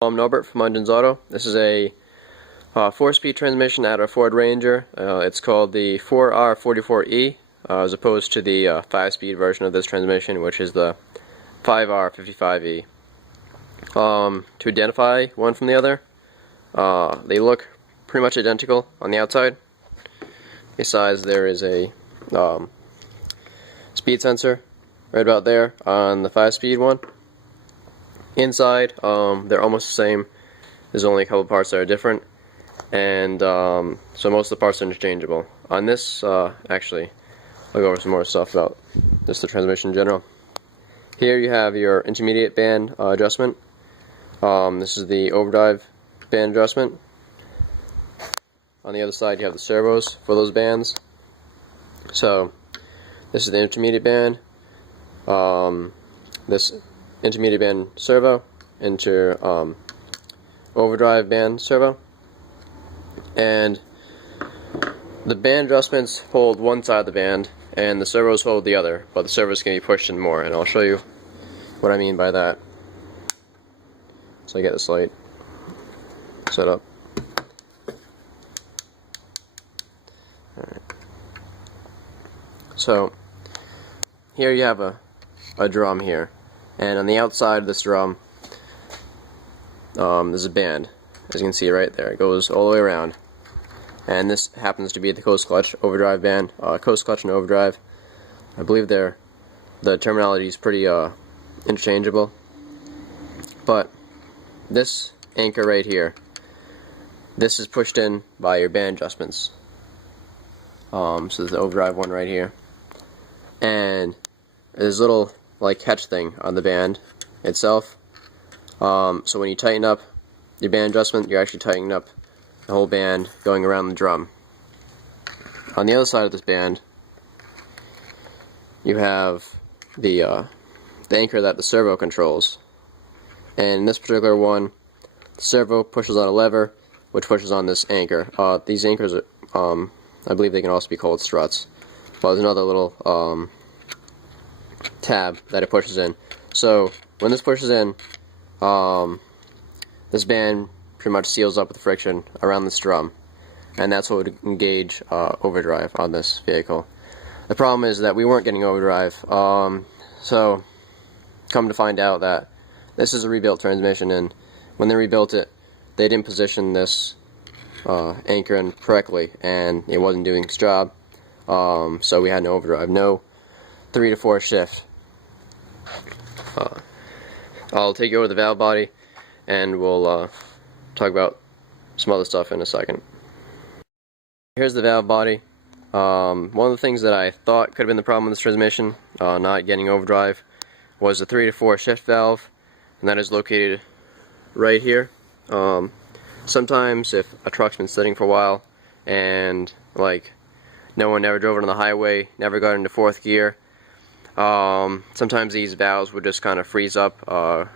I'm Norbert from Untitled Auto. This is a 4-speed transmission out of a Ford Ranger. It's called the 4R44E as opposed to the 5-speed version of this transmission, which is the 5R55E. To identify one from the other, they look pretty much identical on the outside. Besides, there is a speed sensor right about there on the 5-speed one. Inside, they're almost the same. There's only a couple parts that are different, and so most of the parts are interchangeable. On this, actually, I'll go over some more stuff about just the transmission in general. Here you have your intermediate band adjustment. This is the overdrive band adjustment. On the other side, you have the servos for those bands. So this is the intermediate band. This intermediate band servo into overdrive band servo, and the band adjustments hold one side of the band and the servos hold the other, but the servos can be pushed in more, and I'll show you what I mean by that. So I get this light set up. Alright. So here you have a drum here, and on the outside of this drum there's a band, as you can see right there. It goes all the way around, and this happens to be the coast clutch overdrive band. Coast clutch and overdrive, I believe the terminology is pretty interchangeable, but this anchor right here, this is pushed in by your band adjustments. So there's the overdrive one right here, and there's a little like catch thing on the band itself. So when you tighten up your band adjustment, you're actually tightening up the whole band going around the drum. On the other side of this band, you have the anchor that the servo controls. And in this particular one, the servo pushes on a lever, which pushes on this anchor. These anchors are, I believe they can also be called struts. But there's another little tab that it pushes in. So when this pushes in, this band pretty much seals up with friction around this drum, and that's what would engage overdrive on this vehicle. The problem is that we weren't getting overdrive, so come to find out that this is a rebuilt transmission, and when they rebuilt it, they didn't position this anchor in correctly, and it wasn't doing its job. So we had no overdrive, no 3 to 4 shift. I'll take you over the valve body, and we'll talk about some other stuff in a second. Here's the valve body. One of the things that I thought could have been the problem with this transmission, not getting overdrive, was the 3 to 4 shift valve, and that is located right here. Sometimes if a truck's been sitting for a while and like no one ever drove it on the highway, never got into 4th gear, sometimes these valves would just kind of freeze up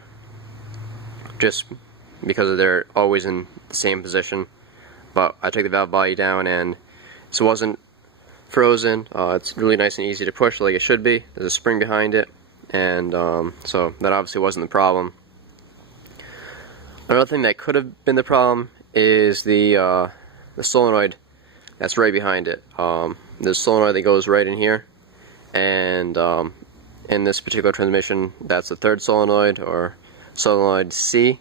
just because they're always in the same position. But I took the valve body down and it wasn't frozen. It's really nice and easy to push like it should be. There's a spring behind it, and so that obviously wasn't the problem. Another thing that could have been the problem is the solenoid that's right behind it. There's a solenoid that goes right in here, and in this particular transmission, that's the 3rd solenoid, or solenoid C.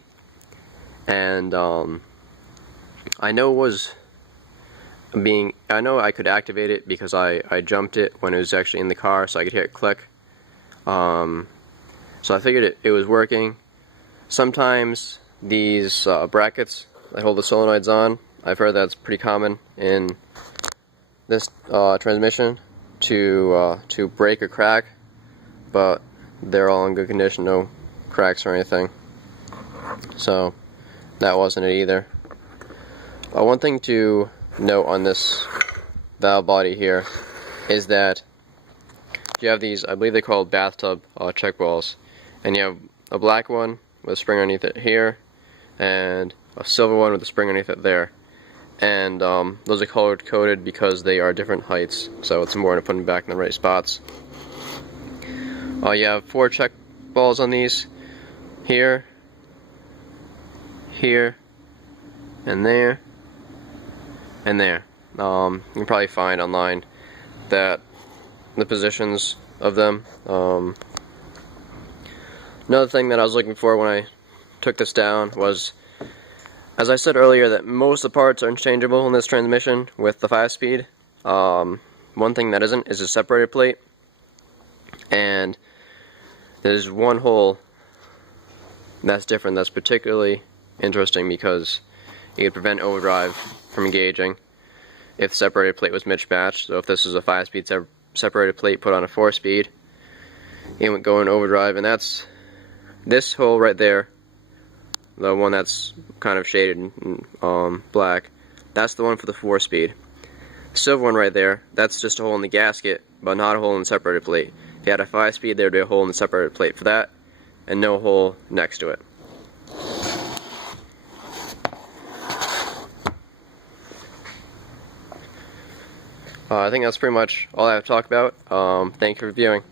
And I know I could activate it because I jumped it when it was actually in the car, so I could hear it click. So I figured it was working. Sometimes these brackets that hold the solenoids on, I've heard that's pretty common in this transmission to break or crack, but they're all in good condition, no cracks or anything. So that wasn't it either. One thing to note on this valve body here is that you have these, I believe they're called bathtub check balls, and you have a black one with a spring underneath it here, and a silver one with a spring underneath it there. And those are color coded because they are different heights, so it's important to put them back in the right spots. You have 4 check balls on these here, here, and there, and there. You can probably find online that the positions of them. Another thing that I was looking for when I took this down was, as I said earlier, that most of the parts are interchangeable in this transmission with the 5-speed. One thing that isn't is a separator plate, and there's one hole that's different that's particularly interesting because it could prevent overdrive from engaging if the separator plate was mismatched. So if this is a 5-speed separator plate put on a 4-speed, it would go in overdrive, and that's this hole right there, the one that's kind of shaded in black. That's the one for the 4-speed. The silver one right there, that's just a hole in the gasket, but not a hole in the separator plate. If you had a 5-speed, there'd be a hole in the separator plate for that, and no hole next to it. I think that's pretty much all I have to talk about. Thank you for viewing.